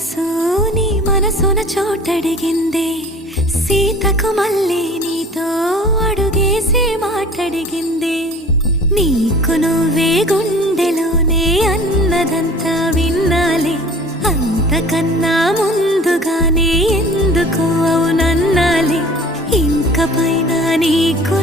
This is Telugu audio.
సొగసు నీ మనసున చోటడిగిందే, సీతకు మళ్ళీ నీతో అడుగేసి మాటడిగిందే. నీకు నువ్వే గుండెలోనే అన్నదంతా విన్నాలే, అంతకన్నా ముందుగానే ఎందుకు అవునన్నాలే. ఇంక పైన నీకు